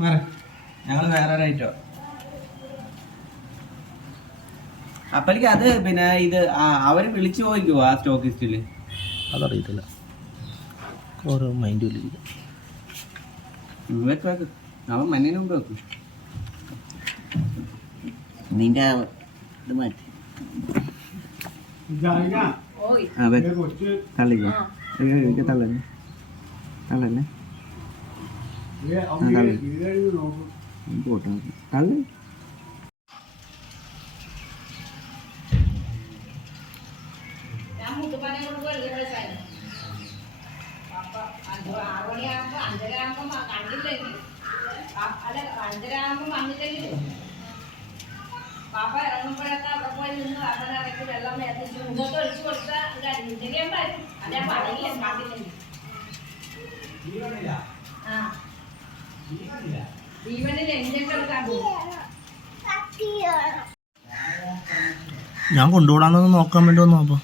ഞങ്ങൾ വേറെ ഒരൈറ്റോ അപ്പലേക്ക് അത് പിന്നെ ഇത് അവര് വിളിച്ചു പോയിക്കുവോ ആ സ്റ്റോക്കിസ്റ്റില്? അതറിയത്തില്ല, ഓരോ മൈൻഡിൽ വെക്ക് അവൻ മഞ്ഞിന് മുമ്പ് വെക്കും. നിന്റെ ഇത് മാറ്റി തള്ളിക്കോ, തള്ളന്നെ തള്ളന്നെ പോട്ടെ തള്ളി. പാപ്പ ഇറങ്ങുമ്പോഴൊക്കെ അവിടെ പോയി നിന്ന് അവനടക്കി വെള്ളം മേടിച്ച് മുഖത്ത് ഒഴിച്ചു കൊടുത്താൽ ഇഞ്ചക്ഷൻ വരും. അതെ പറയില്ല കാട്ടില്ലെങ്കിൽ ജീവനിൽ ഇഞ്ചക്ഷൻ എടുക്കാൻ ഞാൻ കൊണ്ടുപോടാന്നൊന്ന് നോക്കാൻ വേണ്ടി വന്നു. അപ്പോൾ